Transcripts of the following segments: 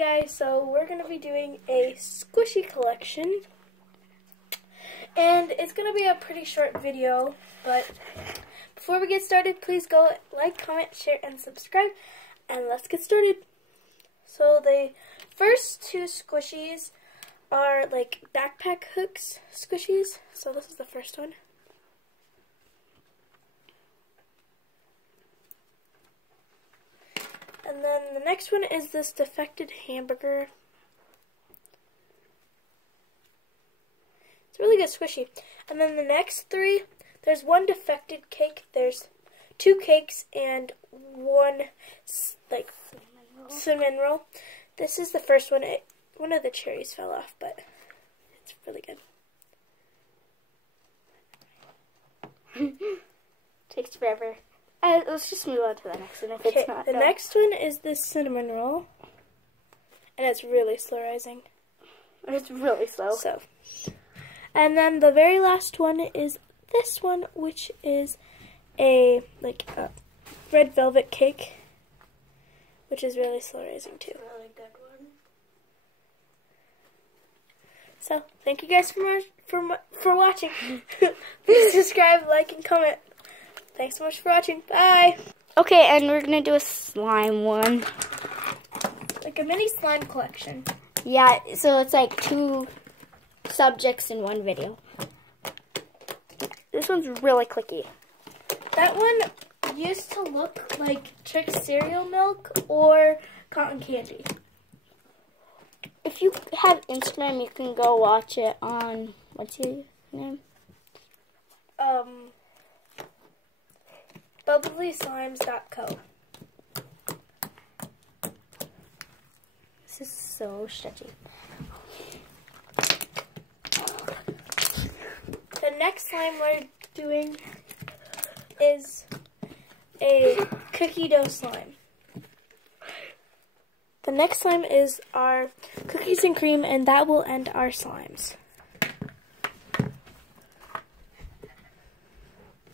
Guys, so we're going to be doing a squishy collection, and it's going to be a pretty short video, but before we get started, please go like, comment, share, and subscribe, and let's get started. So the first two squishies are like backpack hooks squishies, so this is the first one. And then the next one is this defected hamburger. It's a really good squishy. And then the next three, there's one defected cake, there's two cakes, and one like cinnamon roll. This is the first one. One of the cherries fell off, but it's really good. Takes forever. Let's just move on to the next one. If it's not the next one is this cinnamon roll, and it's really slow rising. It's really slow. So, and then the very last one is this one, which is a red velvet cake, which is really slow rising too. Really good one. So, thank you guys for watching. Please subscribe, like, and comment. Thanks so much for watching. Bye. Okay, and we're going to do a slime one. Like a mini slime collection. Yeah, so it's like two subjects in one video. This one's really clicky. That one used to look like Trix cereal milk or cotton candy. If you have Instagram, you can go watch it on, what's your name? BubblySlimes.co. This is so stretchy. The next slime we're doing is a cookie dough slime. The next slime is our cookies and cream, and that will end our slimes.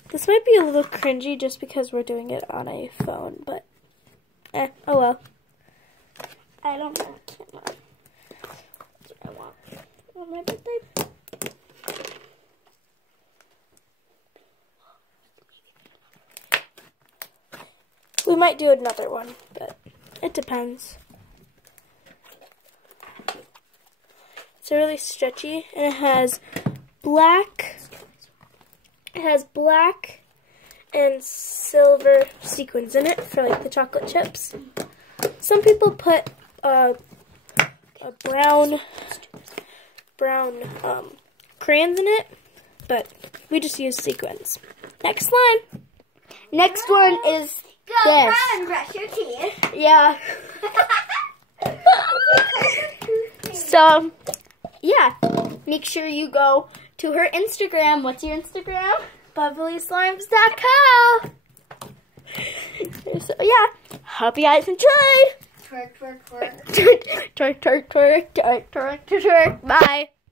This might be a little cringy just because we're doing it on a phone, but oh well. I don't know. That's what I want on my birthday. We might do another one, but it depends. It's really stretchy, and it has black and silver sequins in it for like the chocolate chips. Some people put a brown crayons in it, but we just use sequins. Next slime. Next one is Go this. and brush your teeth. Yeah. So, yeah. Make sure you go to her Instagram. What's your Instagram? BubblySlimes.co. So, yeah. Hope you guys enjoyed. Twerk, twerk, twerk. Twerk, twerk, twerk, twerk, twerk, twerk, twerk. Bye.